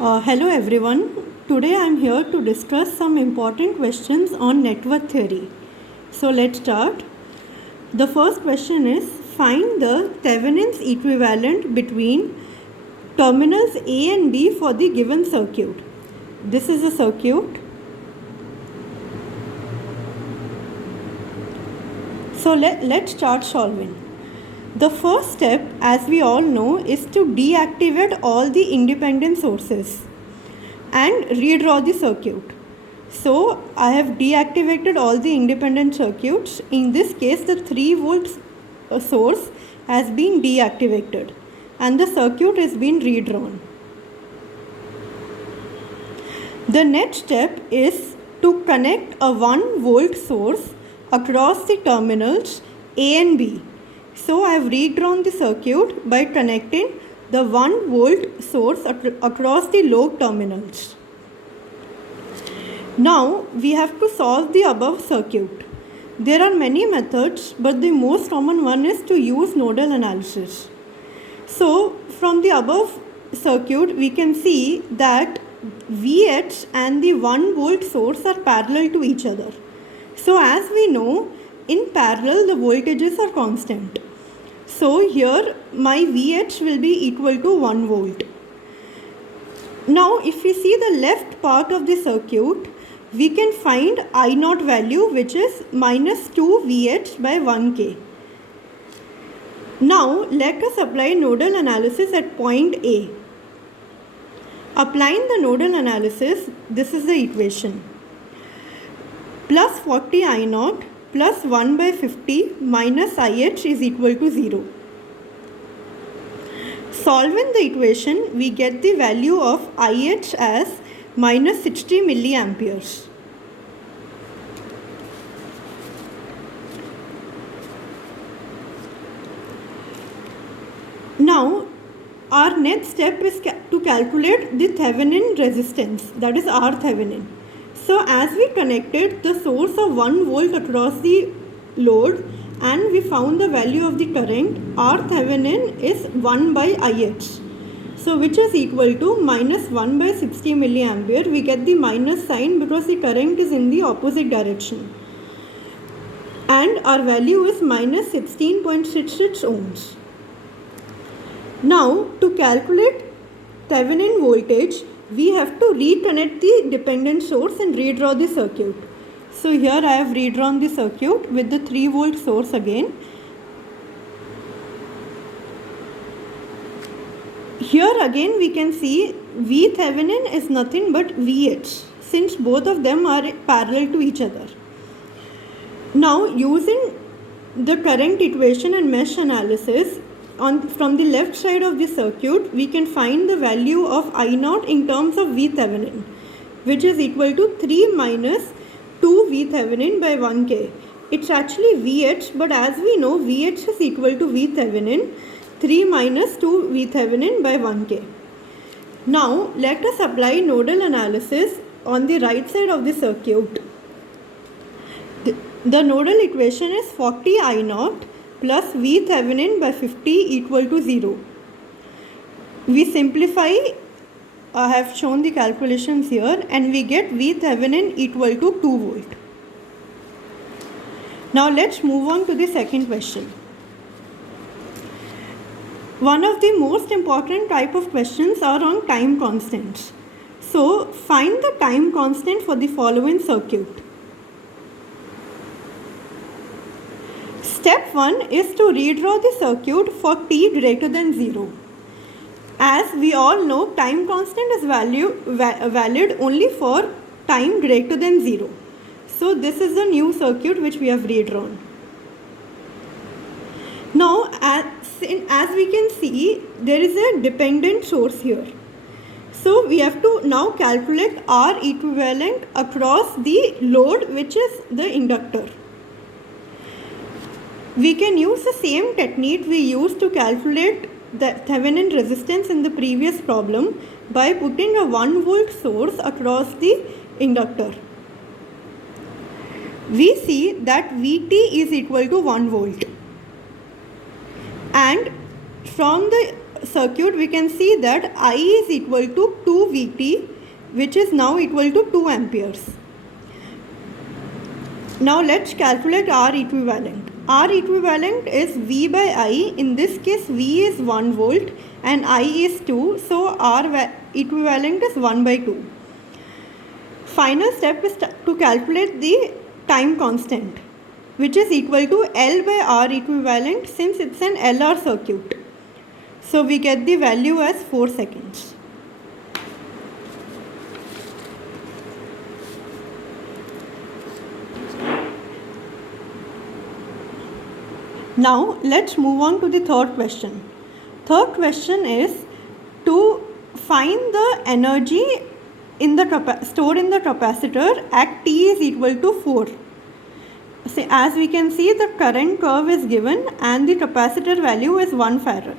Hello everyone. Today I am here to discuss some important questions on network theory. So let's start. The first question is, find the Thevenin's equivalent between terminals A and B for the given circuit. This is a circuit. So let's start solving. The first step, as we all know, is to deactivate all the independent sources and redraw the circuit. So I have deactivated all the independent circuits. In this case, the 3 volts source has been deactivated and the circuit is being redrawn. The next step is to connect a 1 volt source across the terminals A and B. So I have redrawn the circuit by connecting the 1 volt source across the load terminals. Now we have to solve the above circuit. There are many methods, but the most common one is to use nodal analysis. So from the above circuit we can see that VH and the 1 volt source are parallel to each other. So as we know, in parallel the voltages are constant. So here my VH will be equal to 1 volt. Now if we see the left part of the circuit, we can find I0 value, which is minus 2 VH by 1K. Now let us apply nodal analysis at point A. Applying the nodal analysis, this is the equation. Plus 40 I0 plus 1 by 50 minus IH is equal to 0. Solving the equation, we get the value of IH as minus 60 milliamperes. Now, our next step is to calculate the Thevenin resistance, that is R Thevenin. So as we connected the source of 1 volt across the load and we found the value of the current, R Thevenin is 1 by IH. So which is equal to minus 1 by 60 milliampere. We get the minus sign because the current is in the opposite direction. And our value is minus 16.66 ohms. Now to calculate Thevenin voltage, we have to reconnect the dependent source and redraw the circuit. So here I have redrawn the circuit with the 3 volt source again. Here again we can see V Thevenin is nothing but VH, since both of them are parallel to each other. Now using the current equation and mesh analysis, from the left side of the circuit, we can find the value of I0 in terms of V Thevenin, which is equal to 3 minus 2 V Thevenin by 1K. It's actually VH, but as we know, VH is equal to V Thevenin, 3 minus 2 V Thevenin by 1K. Now, let us apply nodal analysis on the right side of the circuit. The nodal equation is 40 I0 plus V Thevenin by 50 equal to 0. We simplify, I have shown the calculations here, and we get V Thevenin equal to 2 volt. Now let's move on to the second question. One of the most important type of questions are on time constants. So find the time constant for the following circuit. Step 1 is to redraw the circuit for t greater than 0. As we all know, time constant is valid only for time greater than 0. So this is a new circuit which we have redrawn. Now as we can see, there is a dependent source here. So we have to now calculate R equivalent across the load, which is the inductor. We can use the same technique we used to calculate the Thevenin resistance in the previous problem by putting a 1 volt source across the inductor. We see that Vt is equal to 1 volt. And from the circuit, we can see that I is equal to 2 Vt, which is now equal to 2 amperes. Now let's calculate R equivalent. R equivalent is V by I. In this case, V is 1 volt and I is 2. So R equivalent is 1 by 2. Final step is to calculate the time constant, which is equal to L by R equivalent, since it's an LR circuit. So we get the value as 4 seconds. Now let's move on to the third question. Third question is to find the energy in the stored in the capacitor at t is equal to 4. So as we can see, the current curve is given and the capacitor value is 1 farad.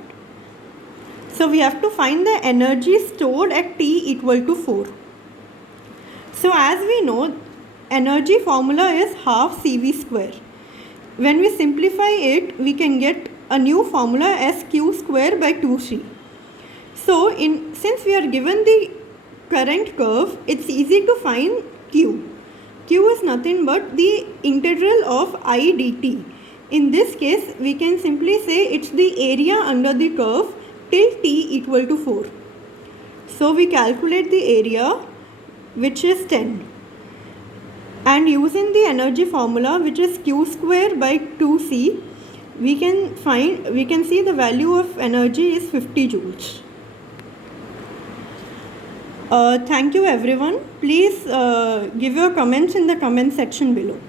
So we have to find the energy stored at t equal to 4. So as we know, energy formula is half CV square. When we simplify it, we can get a new formula as Q square by 2C. So since we are given the current curve, it's easy to find Q. Q is nothing but the integral of I dt. In this case, we can simply say it's the area under the curve till t equal to 4. So we calculate the area, which is 10. And using the energy formula, which is Q square by 2C, we can see the value of energy is 50 joules. Thank you everyone. Please give your comments in the comment section below.